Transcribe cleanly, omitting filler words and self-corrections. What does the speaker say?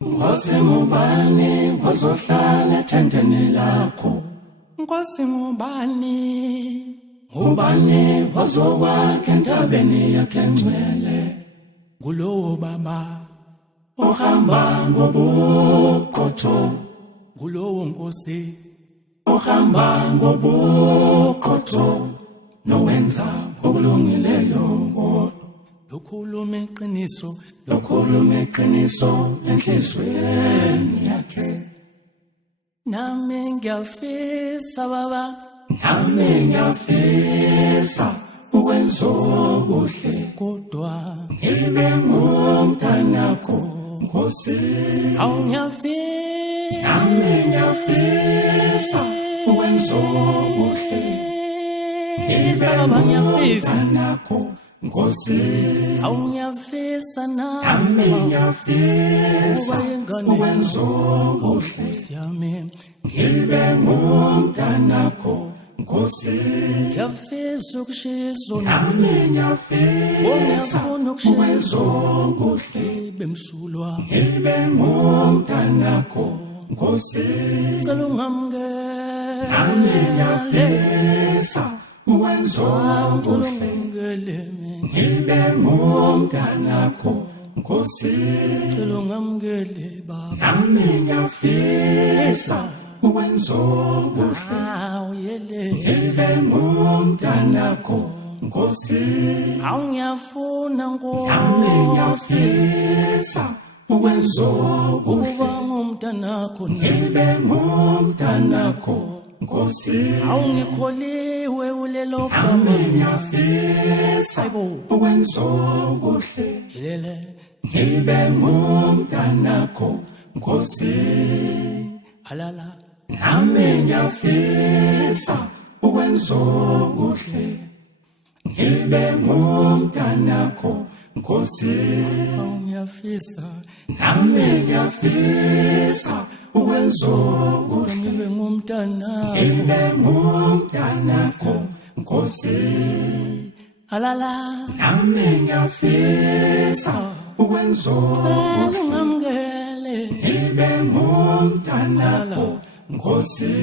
Nkosi ngubani ozohlala ethendeni lakho? Nkosi ngubani? Ngubani ozokwakha entabeni yakhe engcwele? Ngulowo Baba ohamba ngobuqotho, ngulowo Nkosi ohamba ngobuqotho, nowenza okulungileyo, lokhuluma iqiniso, lokhuluma iqiniso enhliziyweni yakhe. Nami ngiyafisa Baba, nami ngiyafisa ukwenza okuhle, kodwa ngibe ngumntanakho Nkosi. Ngiyafisa, nami ngiyafisa ukwenza okuhle, ngibe ngumntanakho Nkosi. ngiyafisa nami ngiyafisa ukwenza okuhle, ngibe ngumntanakho Nkosi. ngiyafisa ukushiso nami ngiyafisa ukwenza okuhle, bemsulwa ngibe ngumntanakho Nkosi. cela ungamukele, nami ngiyafisa ukwenza okuhle, ngibe ngumntanakho Nkosi. cela ungamukele Baba, nami ngiyafisa ukwenza okuhle, ngibe ngumntanakho Nkosi. ngiyafuna nami ngiyafisa ukwenza okuhle, ukuba ngumntanakho, ngibe ngumntanakho Nkosi. ngikholiwe kulelo nami gama, ngiyafisa ukwenza okuhle, ilele ngibe ngumntanakho Nkosi. alala nami ngiyafisa ukwenza okuhle, ngibe ngumntanakho Nkosi. ngiyafisa nami ngiyafisa ukwenza okuhle, ngibe ngumntanakho, ngibe ngumntanakho Nkosi. alala nami ngiyafisa ukwenza okuhle, cela ungamukele, ngibe ngumntanakho Nkosi.